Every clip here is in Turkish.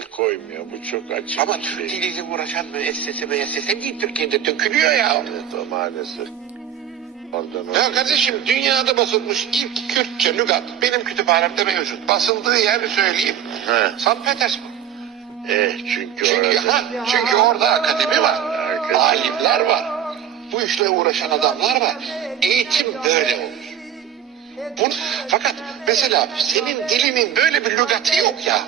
koymuyor. Bu çok açık. Ama bir Türk şey. diliyle uğraşan müessese değil, Türkiye'de dökülüyor ya. Evet, o maalesef. Oradan Ya kardeşim, dünyada basılmış ilk Kürtçe lügat benim kütüphanemde mevcut. Basıldığı yeri söyleyeyim. He. Sankt Petersburg. Çünkü Çünkü orada akademi var. Akademi. Alimler var. Bu işle uğraşan adamlar var. Eğitim böyle olur. Fakat mesela senin dilinin böyle bir lügatı yok ya.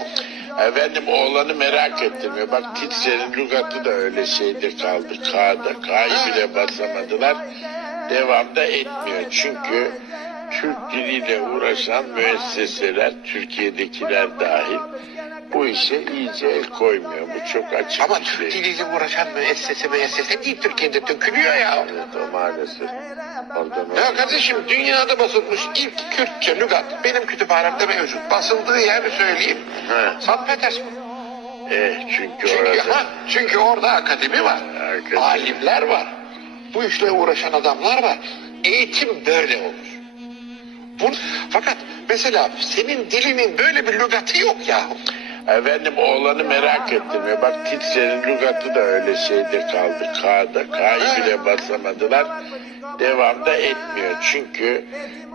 Efendim, oğlanı merak ettirmiyor. Bak, Titser'in lügatı da öyle şeyde kaldı. K'da. K'yı bile basamadılar. Devam da etmiyor. Çünkü Türk diliyle uğraşan müesseseler, Türkiye'dekiler dahil, bu işe iyice el koymuyor. Bu çok açık Ama bir Türk şey. diliyle uğraşan müessese değil, Türkiye'de dökülüyor ya. Evet, o maalesef. Oradan Ya kardeşim, dünyada basılmış ilk Kürtçe lügat benim kütüphanemde mevcut. Basıldığı yeri söyleyeyim. He. Sankt Petersburg. Çünkü orada akademi var. Akademi. Alimler var. Bu işle uğraşan adamlar var. Eğitim böyle olur. Fakat mesela senin dilinin böyle bir lügatı yok ya. Efendim, oğlanı merak ettirmiyor. Bak, Titser'in lügatı da öyle şeyde kaldı. K'da. K'yı bile basamadılar. Devam da etmiyor. Çünkü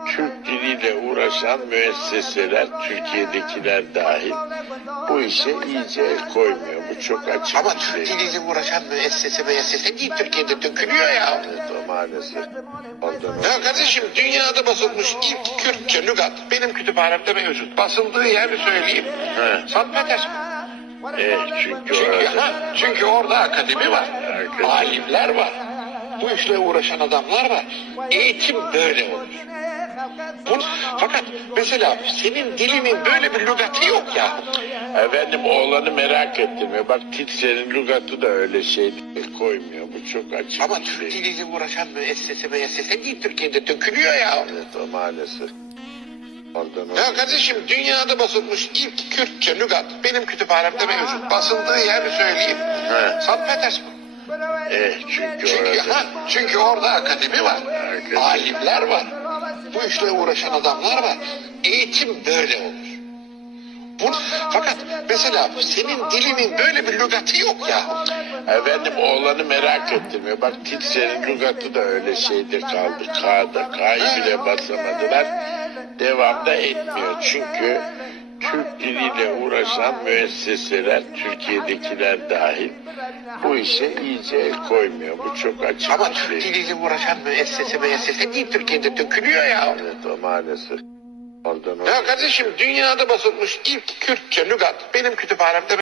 Türk diliyle uğraşan müesseseler, Türkiye'dekiler dahil, bu işe iyice el koymuyor. Bu çok açık Ama bir Türk şey. diliyle uğraşan müessese değil, Türkiye'de dökülüyor ya. Evet, o maalesef. Oradan Ya kardeşim, dünyada basılmış ilk Kürtçe lügat benim kütüphanemde mevcut. Basıldığı yeri söyleyeyim. He. Sankt Petersburg. Çünkü orada akademi var. Akademi. Alimler var. Bu işle uğraşan adamlar var. Eğitim böyle olur. Fakat mesela senin dilinin böyle bir lügatı yok ya. Efendim, oğlanı merak ettirmiyor. Bak, Titser'in lügatı da öyle şeyde koymuyor. Bu çok açık Ama bir Türk şey. diliyle uğraşan müessese değil, Türkiye'de dökülüyor ya. Evet, o maalesef. Oradan Ya kardeşim, dünyada basılmış ilk Kürtçe lügat benim kütüphanemde mevcut. Basıldığı yeri söyleyeyim. He. Sankt Petersburg. Çünkü orada akademi var. Akademi. Alimler var. Bu işle uğraşan adamlar var. Eğitim böyle olur. Fakat mesela senin dilinin böyle bir lügatı yok ya. Efendim, oğlanı merak ettirmiyor. Bak, Titser'in lügatı da öyle şeyde kaldı. K'da. K'yı bile basamadılar. Devam da etmiyor. Çünkü Türk diliyle uğraşan müesseseler, Türkiye'dekiler dahil, bu işe iyice el koymuyor. Bu çok açık Ama bir Türk şey. diliyle uğraşan müessese değil, Türkiye'de dökülüyor ya. Evet, o maalesef. Oradan Ya kardeşim, dünyada basılmış ilk Kürtçe lügat benim kütüphanemde